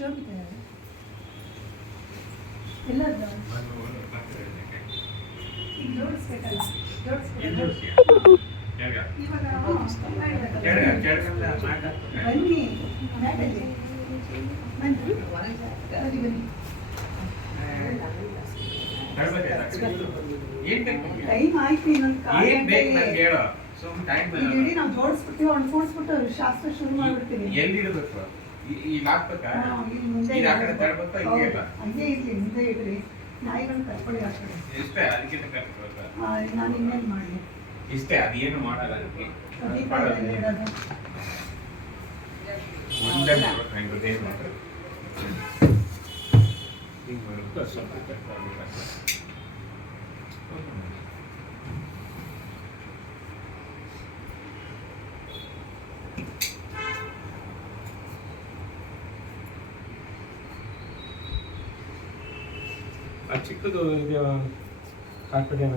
ಶೋಭಿತ ಎಲ್ಲದ ಈಗ ಜೋಡಿಸ್ಬೇಕಲ್ಲ ಬನ್ನಿ ಮ್ಯಾಟಲ್ಲಿ ಟೈಮ್ ಆಯ್ತು ಇನ್ನೊಂದು ನಾವು ಜೋಡಿಸ್ಬಿಡ್ತೀವಿ ಅವ್ನು ಕೂಡಿಸ್ಬಿಟ್ಟು ಶಾಸ್ತ್ರ ಶುರು ಮಾಡ್ಬಿಡ್ತೀವಿ ಹಂಗೆ ಇರ್ಲಿ ಮುಂದೆ ಇಡ್ರಿ ನಾಯಿಗಳನ್ನ ಕರ್ಕೊಳ್ಳಿ ಆ ಕಡೆ ನಾನು ಇನ್ನೇನು ಮಾಡಲಿ ಇಷ್ಟೇ ಅದೇನು ಮಾಡಲ್ಲ ಅದಕ್ಕೆ ಇಡೋದು ಒಂದೇ ಮಾಡ್ಬೇಕು ಮಾತ್ರ ಹಿಂಗೆ ಬರುತ್ತೆ ಸ್ವಲ್ಪ ಆ ಚಿಕ್ಕದು ಇದು ಕಾರ್ಪೆಟ್ ಏನು